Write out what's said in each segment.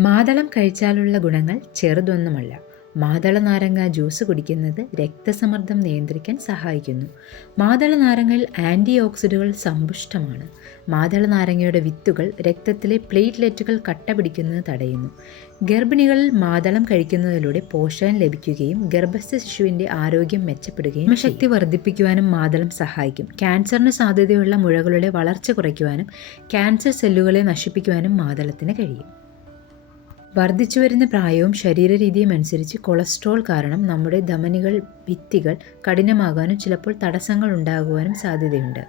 മാതളം കഴിച്ചാലുള്ള ഗുണങ്ങൾ ചെറുതൊന്നുമല്ല. മാതള നാരങ്ങ ജ്യൂസ് കുടിക്കുന്നത് രക്തസമ്മർദ്ദം നിയന്ത്രിക്കാൻ സഹായിക്കുന്നു. മാതള നാരങ്ങയിൽ ആന്റി ഓക്സിഡുകൾ സമ്പുഷ്ടമാണ്. മാതള നാരങ്ങയുടെ വിത്തുകൾ രക്തത്തിലെ പ്ലേറ്റ്ലെറ്റുകൾ കട്ട പിടിക്കുന്നത് തടയുന്നു. ഗർഭിണികളിൽ മാതളം കഴിക്കുന്നതിലൂടെ പോഷകം ലഭിക്കുകയും ഗർഭസ്ഥ ശിശുവിന്റെ ആരോഗ്യം മെച്ചപ്പെടുകയും ശക്തി വർദ്ധിപ്പിക്കുവാനും മാതളം സഹായിക്കും. ക്യാൻസറിന് സാധ്യതയുള്ള മുഴകളുടെ വളർച്ച കുറയ്ക്കുവാനും ക്യാൻസർ സെല്ലുകളെ നശിപ്പിക്കുവാനും മാതളത്തിന് കഴിയും. വർദ്ധിച്ചുവരുന്ന പ്രായവും ശരീരരീതിയും അനുസരിച്ച് കൊളസ്ട്രോൾ കാരണം നമ്മുടെ ധമനികൾ ഭിത്തികൾ കഠിനമാകാനും ചിലപ്പോൾ തടസ്സങ്ങൾ ഉണ്ടാകുവാനും സാധ്യതയുണ്ട്.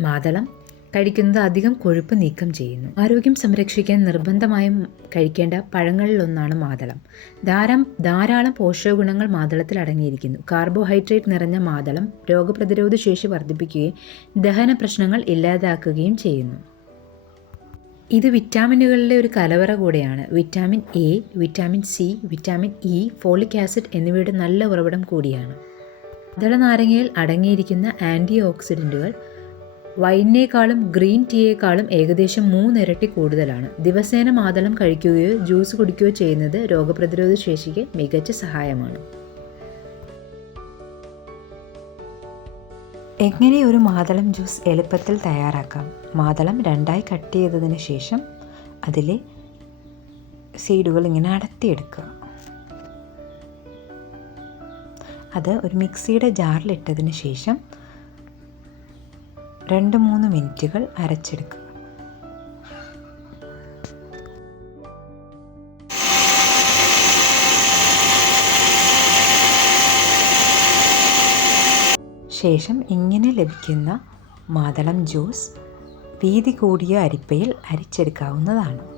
മാതളം കഴിക്കുന്നത് അധികം കൊഴുപ്പ് നീക്കം ചെയ്യുന്നു. ആരോഗ്യം സംരക്ഷിക്കാൻ നിർബന്ധമായും കഴിക്കേണ്ട പഴങ്ങളിലൊന്നാണ് മാതളം. ധാരാളം ധാരാളം പോഷകഗുണങ്ങൾ മാതളത്തിൽ അടങ്ങിയിരിക്കുന്നു. കാർബോഹൈഡ്രേറ്റ് നിറഞ്ഞ മാതളം രോഗപ്രതിരോധ ശേഷി വർദ്ധിപ്പിക്കുകയും ദഹന പ്രശ്നങ്ങൾ ഇല്ലാതാക്കുകയും ചെയ്യുന്നു. ഇത് വിറ്റാമിനുകളിലെ ഒരു കലവറ കൂടെയാണ്. Vitamin A vitamin C vitamin E folic acid എന്നിവയുടെ നല്ല ഉറവിടം കൂടിയാണ്. മാതള നാരങ്ങയിൽ അടങ്ങിയിരിക്കുന്ന ആന്റി ഓക്സിഡന്റുകൾ വൈനേക്കാളും ഗ്രീൻ ടീയേക്കാളും ഏകദേശം മൂന്നിരട്ടി കൂടുതലാണ്. ദിവസേന മാതളം കഴിക്കുകയോ ജ്യൂസ് കുടിക്കുകയോ ചെയ്യുന്നത് രോഗപ്രതിരോധ ശേഷിക്ക് മികച്ച സഹായമാണ്. എങ്ങനെ ഒരു മാതളം ജ്യൂസ് എളുപ്പത്തിൽ തയ്യാറാക്കാം? മാതളം രണ്ടായി കട്ട് ചെയ്തതിന് ശേഷം അതിലെ സീഡുകൾ ഇങ്ങനെ അടത്തിയെടുക്കുക. അത് ഒരു മിക്സിയുടെ ജാറിലിട്ടതിന് ശേഷം രണ്ട് മൂന്ന് മിനിറ്റുകൾ അരച്ചെടുക്കുക. ശേഷം ഇങ്ങനെ ലഭിക്കുന്ന മാതളം ജ്യൂസ് വീതി കൂടിയ അരിപ്പയിൽ അരിച്ചെടുക്കാവുന്നതാണ്.